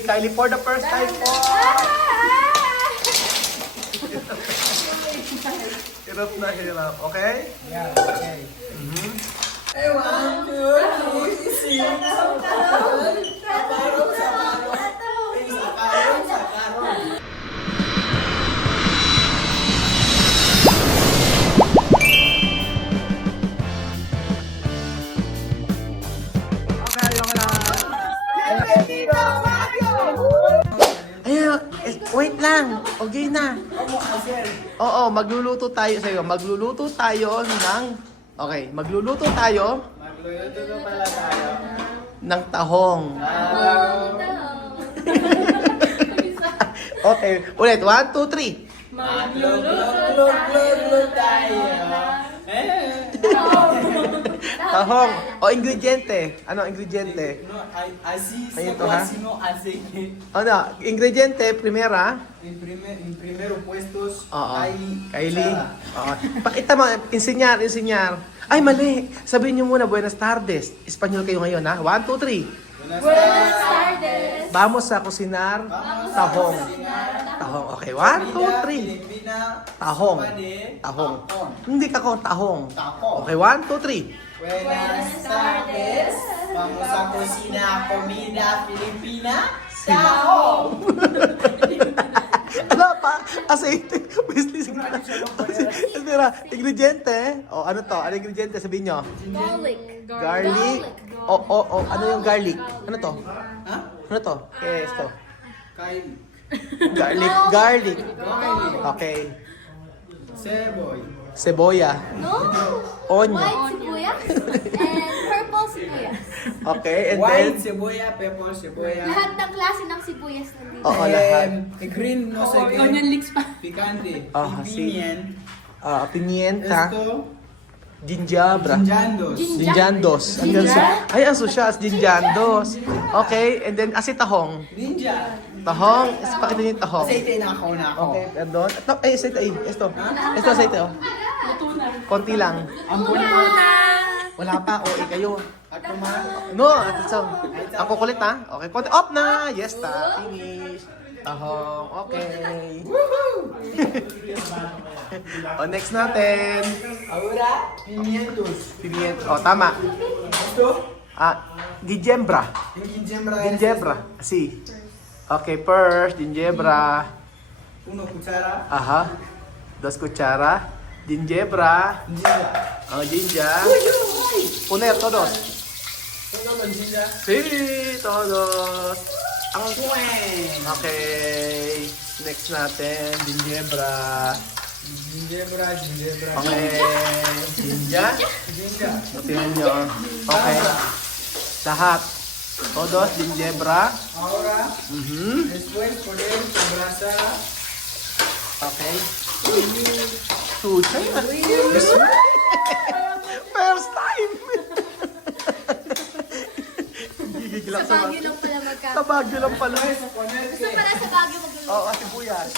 Kylie for the first time po. Hirap na hirap. Okay? Yeah, okay. I want to sing sakarong, sakarong, sakarong, sakarong. Okay, yung na. Ayun, wait lang. Okay na. Oo, magluluto tayo sa'yo. Magluluto tayo ng... Okay, magluluto tayo Magluluto na pala tayo. ng tahong. Okay, ulit. 1, 2, 3. Magluluto tayo. Tahong. O, ingrediente. Ano ingrediente? No, así Ayun se to, ha? cocino, así que Ano, ingrediente, primera. en primero puestos Oo. Kylie. Oo. Pakita mo, enseñar. Ay, mali. Sabihin niyo muna, buenas tardes. Espanyol kayo ngayon, ha? 1, 2, 3. Buenas tardes. Vamos a cocinar tahong. Tahong. Okay, 1, 2, 3. Filipina, Tahong. Spanish, Tahong. Tahong. Hindi ka ko, tahong. Tahong. Okay, 1, 2, 3. Buenas tardes. Vamos a cocinar comida filipina. Tahong. Ano pa? Aceite. Wesley, sige na. Espera, ingrediente. O, ano to? Ano ingrediente? Sabihin nyo. Garlic. O, ano yung garlic? Ano to? Ha? Ano to? ¿Qué es to? Kylie. Garlic. Garlic. Okay. Seboy. Cebolla. No. Onion. White sibuyas and purple sibuyas. Okay, and then... White seboya, pepper seboya. Lahat ng klase ng sibuyas nandito. Oo, lahat. Green, no sé qué. Onion leeks pa. Picante. Ah, sí. Pimienta. Pimienta. Esto. Ginjabra. Ginjandos. Ginjandos. Ay, ang sosyas. Ginjandos. Okay, and then asitahong. Ninja. Tahong. Pakita niyo yung tahong. Aceite na ako na ako. Okay, andon. Ito, ay, aceite. Ay, ito. Ito, aceite, oh. Konti lang. Ampun Wala pa. O, kayo. Ako man. No, so, ang kukulit, ha? Okay, konti. Up na. Yes, ta. Finish. Tahong. Okay. O, next natin. Ahora, pimientos. Pimiento. O, tama. Esto. Ginjembra. Yung ginjembra. Ginjebra. Si. Okay, first, ginjebra. Uno cuchara. Aha. 2 kutsara. Ginjebra. Ginja. Ginger. Poner todos. Todo con ginja. Sí, todos. Ang Suen. Okay. Next natin, ginjebra. Ginjembra, ginjembra. Okay. Ginger. Ginja. Tingnan nyo. Okay. Lahat. Todos, ginjebra. Ahora, Mhm. después poner con grasa. Okay. Chucha. First time. Gigigil Sa ako sa Baguio lang pala Sa Baguio lang pala. Poner Gusto que. pala sa Baguio magluluto. Oo, sibuyas.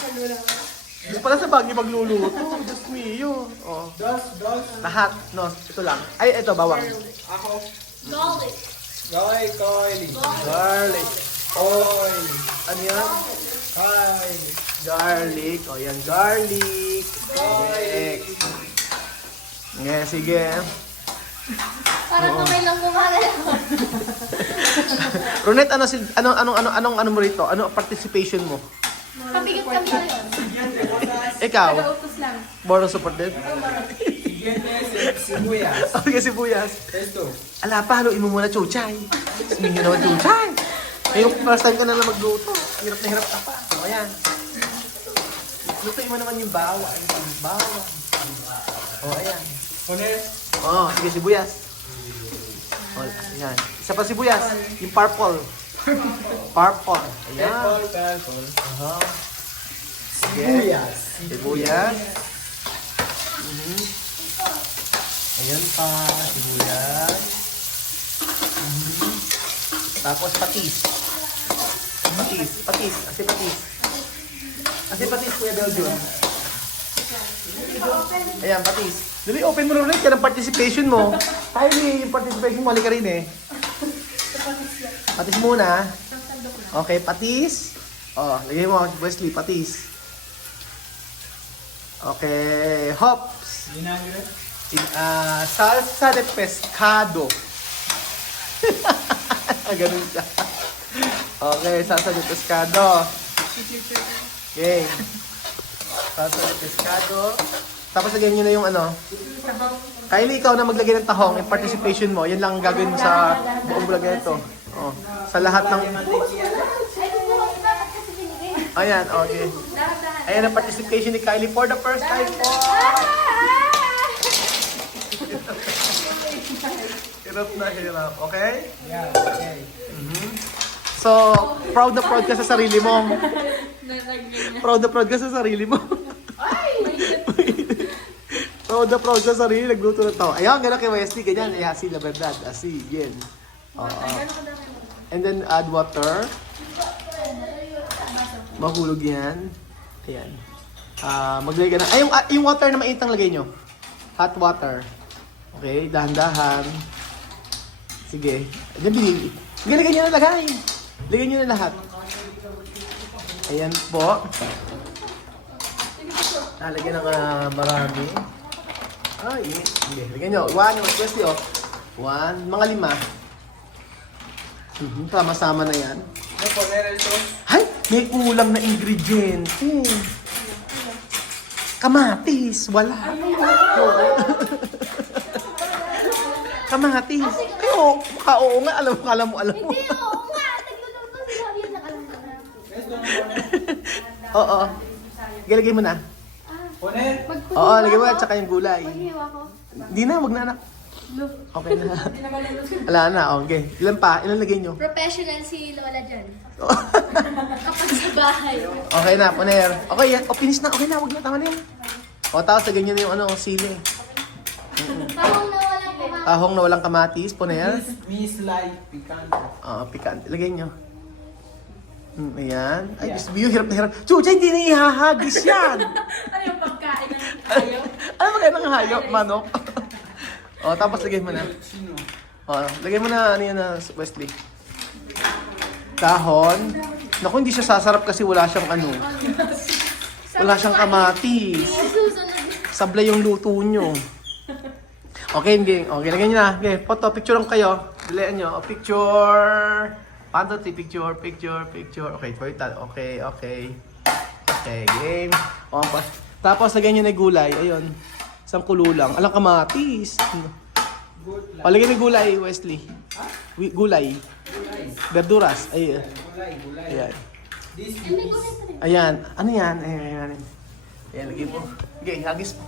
Gusto pala sa Baguio magluluto. Diyos mio. Oh. Dos. Lahat. No, ito lang. Ay, ito, bawang. Ajo. Garlic. Garlic oil. Garlic. Oil. Ano yan? Oil. Garlic. O, yan, garlic. Next. Yeah, sige. Parang kamay lang gumagalaw. Ronet, anong mo rito? Ano participation mo? Kabigat kami ngayon. Siguiente cosas. Ikaw, Utos lang. more supported? Siguiente sibuyas. Okay, sibuyas. Esto. Ala pa, haluin mo muna chuchay. Sabihin nyo naman chuchay. Ngayong first time ka na magluto. Hirap na hirap ka pa. O, ayan. Lutuin mo naman yung bawang. Yung bawang. O, ayan. Poner. O, sige, sibuyas. O, ayan. Isa pa sibuyas. Yung purple. Purple. Ayan. Purple. Aha. Sibuyas. Sibuyas. Mhm. Ayan pa, sibuyas. Mhm. Tapos patis. Patis. Asi patis. Asi patis, Kuya Belgium. Ayan, patis. Dali, open mo na ulit. Yan ang participation mo. Tayo yung participation mo. Halika rin eh. Patis muna. Okay, patis. Oh, lagay mo, Wesley, patis. Okay, hops. Vinagre. Salsa de pescado. Ganun siya. Okay, salsa de pescado. Okay. Salsa de pescado. Tapos lagyan nyo na yung ano. Kylie, ikaw na maglagay ng tahong. Yung participation mo. Yan lang ang gagawin mo sa buong vlog na ito. Oh, sa lahat ng... Ay, kumuha ko dapat kasi binigay. Ayan, okay. Dahan-dahan. Ayan ang participation ni Kylie for the first time po. Hirap na hirap. Okay? Yeah, okay. So, proud na proud ka sa sarili mo. Proud na proud ka sa sarili mo. Proud na proud sa sarili, nagluto ng tao. Ayun, gano'n kay Wesley, ganyan. Ay, así, la verdad. Así, yan. Oo. And then, add water. Mahulog yan. Ayan. Maglagay ka na. Ay, yung water na mainitang lagay nyo. Hot water. Okay, dahan-dahan. Sige. Lagay nyo na lagay. Lagay nyo na lahat. Ayan po. Lagyan ng marami. Ay, hindi. Lagyan nyo. 1, Wesley, oh. 1, mga 5. Sama-sama na yan. No, poner el sauce. Ay, may kulang na ingredient. Kamatis. Wala. Kamatis. Kayo, oo nga. Alam mo. Hindi, oo nga. Nagluluto sila. Yun lang alam ko na. Oo. Lagay mo na. Poner. Oo, lagay mo at saka yung gulay. Maghiwa ko. Hindi na, wag na anak. Okay na. Wala na, okay. Ilan pa? Ilan lagay nyo? Professional si Lola dyan. Kapag sa bahay. Okay na, puner. Okay, yan. O, finish na. Okay na, wag na. Tama na yan. O, tapos lagay nyo na yung sili. Tawang na walang kumakas. Tahong na walang kamatis, puner. Miss like picante. Pikante. Lagay nyo. Ayan. Ay, gusto mo yung hirap na hirap. Chucha, hindi na ihahagis yan. Ano yung pagkain ng hayop? Ano ba kayo ng hayop, manok? O, tapos lagay mo na. Sino? O, lagay mo na, ano yan na, Wesley. Dahon. Naku, hindi siya sasarap kasi wala siyang ano. Wala siyang kamatis. Susunod. Sablay yung luto nyo. Okay, hindi. Okay, lagyan nyo na. Okay, photo, picture lang kayo. Dalian nyo. O, picture. 1, 2, 3, picture. Okay, okay. Okay, game. O, tapos lagyan nyo na yung gulay. Ayun. Isang kulo lang. Alang kamatis. Good O, lagyan yung gulay, Wesley. Gulay. Verduras. Ay, Gulay. ayan. This Hindi ko is... rin. Ayan. Ano yan? Ayan. Ayan, lagay mo. Okay, hagis mo.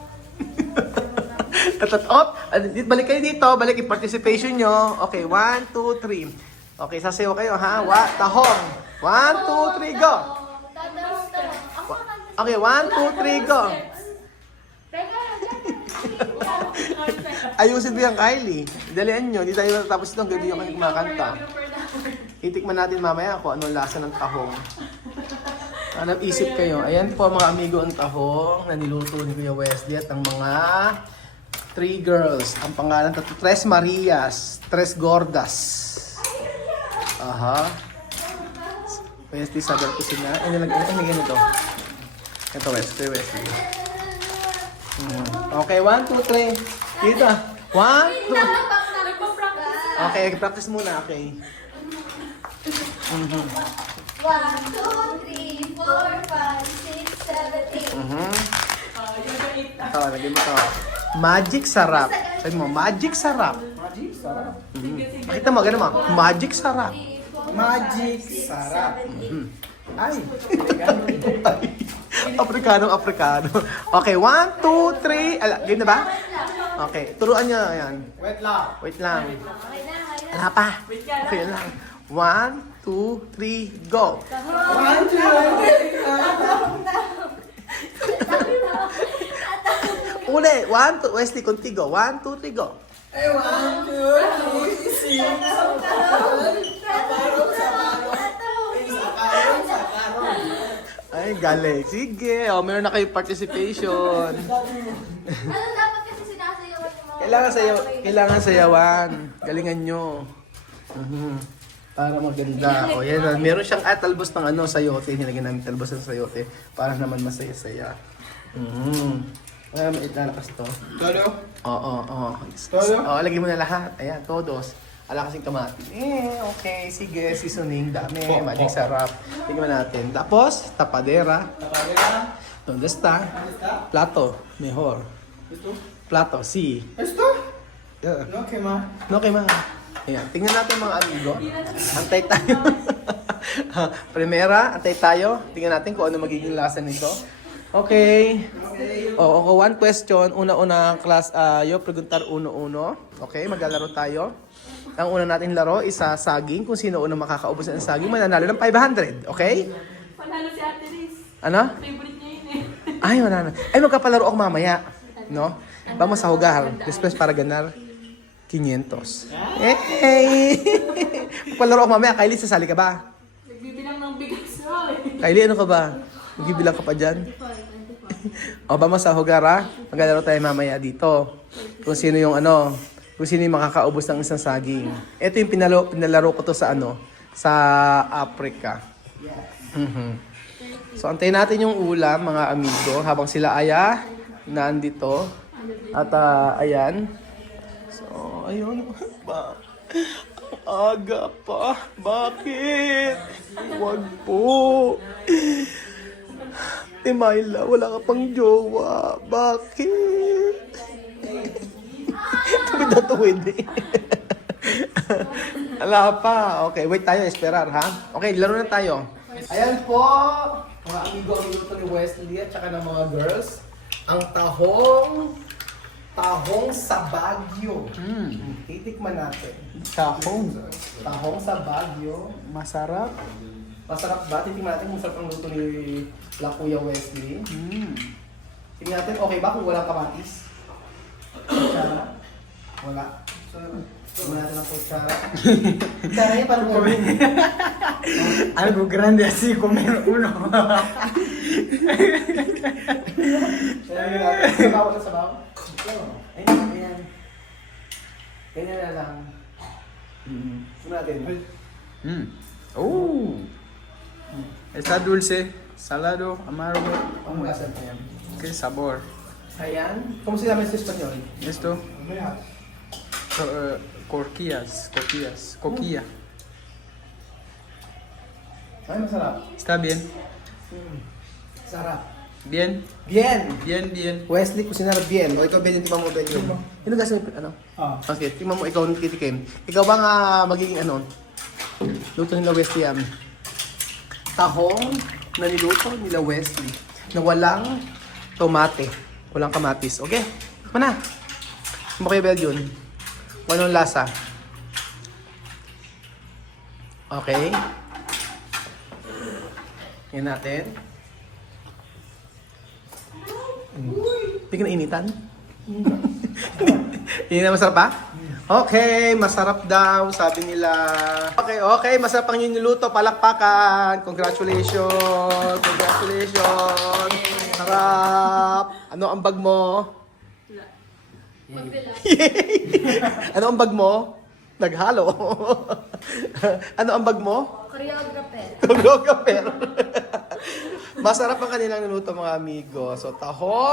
Balik kayo dito. Balik yung participation nyo. Okay, 1, 2, 3. Okay, sasayaw kayo ha. Tahong. 1, 2, 3, go. Tatawang. Ako na. Okay, 1, 2, 3, go. Ayusin mo yan, Kylie. Dalian nyo. Hindi tayo tapos ito. Hindi nyo kayo kumakanta. Itikman natin mamaya kung anong lasa ng tahong. Anong isip kayo? Ayan po mga amigo ang tahong na niluto ni Kuya Wesley at ang mga 3 girls. Ang pangalan tatlo, 3 Marias, 3 Gordas. Aha. Wesley sa kusina. Ano lagyan ito? Ito Wesley. Okay, 1, 2, 3. Dito. 1, 2. Okay, practice muna. Okay. 1, 2, 3, 4, 5, 6, 7, 8. Ito, lagyan mo ito. Magic sarap. Sabi mo, magic sarap. Magic sarap. Makita mo, ganun mo. Magic sarap. Magic sarap. Ay. Afrikano. Okay, 1, 2, 3. Ganyan na ba? Okay, turuan nyo. Ayan. Wait lang. Wait lang. Okay na. Wala pa. Okay lang. 1, 2, 3, go. 1, 2, 3. Uli. 1, 2, Wesley, contigo. 1, 2, 3, go. 1, 2, 3, 4. Ay, galing. Sige. O, meron na kayo participation. Ano dapat kasi sinasayawan yung mga... Kailangan sayawan. Galingan nyo. Para maganda. O yan, meron siyang talbos ng sayote. Hinagyan namin talbos ng sayote para naman masaya-saya. Ilalakas to. Todo? Oo. Todo? Oo, lagay mo na lahat. Ayan, todos. Ala kasing kamati. Okay. Sige, seasoning. Dami. Magic sarap. Tingnan natin. Tapos, tapadera. Tapagera? ¿Dónde está? Está? Plato. Mejor. Ito? Plato, sí. Esto? Yeah. No, que más? No, kay ma. Ayan, tingnan natin mga amigo. Antay tayo. Primera, antay tayo. Tingnan natin kung ano magiging lasa nito. Okay. Oo, one question. Una-una class, yo preguntar uno-uno. Okay, maglalaro tayo. Ang una natin laro is saging. Kung sino una makakaubos ng saging, mananalo ng 500. Okay? Panalo si Ate Riz. Ano? Favorite niya yun eh. Ay, wala na. Ay, magkapalaro ako mamaya. No? Vamos a jugar. Después para ganar 500. Hey! Magpalaro ako mamaya. Kylie, sasali ka ba? Nagbibilang ng bigas mo eh. Kylie, ano ka ba? Magbibilang ka pa dyan? O, vamos a jugar, ha? Maglalaro tayo mamaya dito. Kung sino yung kung sino yung makakaubos ng isang saging. Ito yung pinalaro ko to sa sa Africa. So, antayin natin yung ulam, mga amigo, habang sila nandito. At, ayan. So, ayun. Ang aga pa. Bakit? Wag po. Myla, wala ka pang jowa. Bakit? Tuwid na tuwid eh. Wala pa. Okay, wait tayo. Esperar, ha? Okay, laro na tayo. Ayan po. Mga amigo, ang luto ni Wesley at saka ng mga girls. Ang tahong sa Baguio. Titikman natin. Tahong sa Baguio. Masarap. Masarap ba? Titikman natin kung masarap ang luto ni Kuya Wesley. Tingnan natin, okay ba kung walang kamatis? Kutsara? Wala. Tingnan natin ang kutsara. Kutsara yun, paano gawin? Algo grande así, comer uno. Tingnan natin. Sabaw na sabaw. Ayan. Ganyan na lang. Tingnan natin. Oh. Está dulce, salado, amargo. Ang lasa na yan. Qué sabor. Ayan. ¿Cómo se llama este español? Esto, coquilla. Ay, masarap. Está bien. Sarap. Bien. Bien. Wesley, kusinar bien. O ikaw, Ben, yung timang mo, Ben. Yung gas mo, Okay, timang mo, ikaw titikim. Ikaw ba nga magiging luto nila Wesley yan? Tahong na niluto nila Wesley na walang tomate. Walang kamatis. Okay? Ito na. Ano kayo, Bel, yun? Anong lasa? Okay. Yan natin. Hindi ka nainitan? Hindi na masarap ba? Okay, masarap daw, sabi nila. Okay, masarap ang inyong niluto. Palakpakan. Congratulations. Sarap. Ano ang bag mo? Ano ang bag mo? Naghalo. Ano ang bag mo? Choreographer. Masarap ang kanilang niluto, mga amigo. So, tahong.